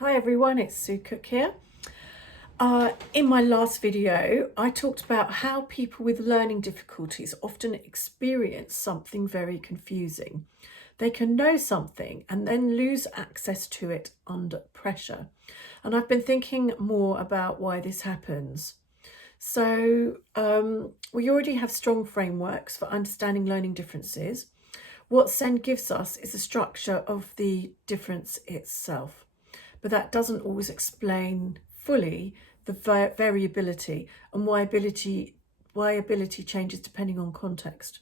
Hi everyone, it's Sue Cook here. In my last video, I talked about how people with learning difficulties often experience something very confusing. They can know something and then lose access to it under pressure. And I've been thinking more about why this happens. So we already have strong frameworks for understanding learning differences. What SEN gives us is a structure of the difference itself, but that doesn't always explain fully the variability and why ability changes depending on context.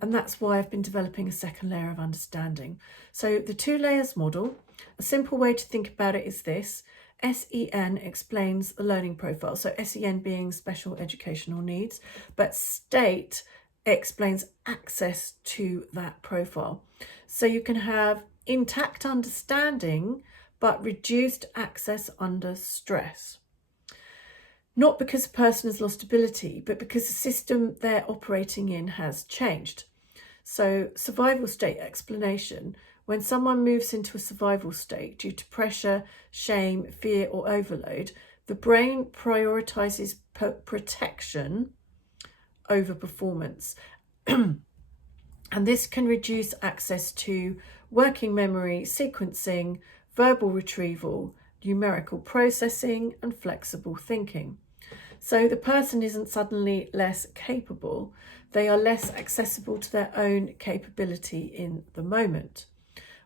And that's why I've been developing a second layer of understanding. So the 2 layers model, a simple way to think about it is this. SEN explains the learning profile. So SEN being special educational needs, but state explains access to that profile. So you can have intact understanding but reduced access under stress. Not because the person has lost ability, but because the system they're operating in has changed. So survival state explanation: when someone moves into a survival state due to pressure, shame, fear or overload, the brain prioritizes protection over performance. And this can reduce access to working memory, sequencing, verbal retrieval, numerical processing, and flexible thinking. So the person isn't suddenly less capable, they are less accessible to their own capability in the moment.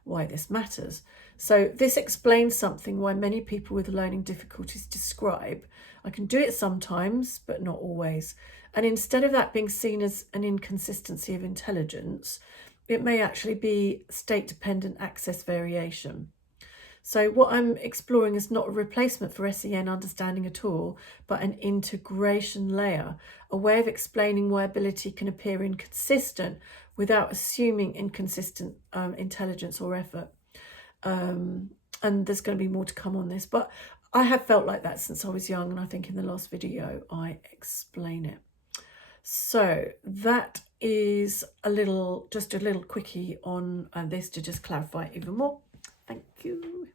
Why this matters. So this explains something why many people with learning difficulties describe, I can do it sometimes, but not always. And instead of that being seen as an inconsistency of intelligence, it may actually be state-dependent access variation. So what I'm exploring is not a replacement for SEN understanding at all, but an integration layer, a way of explaining why ability can appear inconsistent without assuming inconsistent intelligence or effort. And there's going to be more to come on this, but I have felt like that since I was young, and I think in the last video I explain it. So that is just a little quickie on this to just clarify even more. Thank you.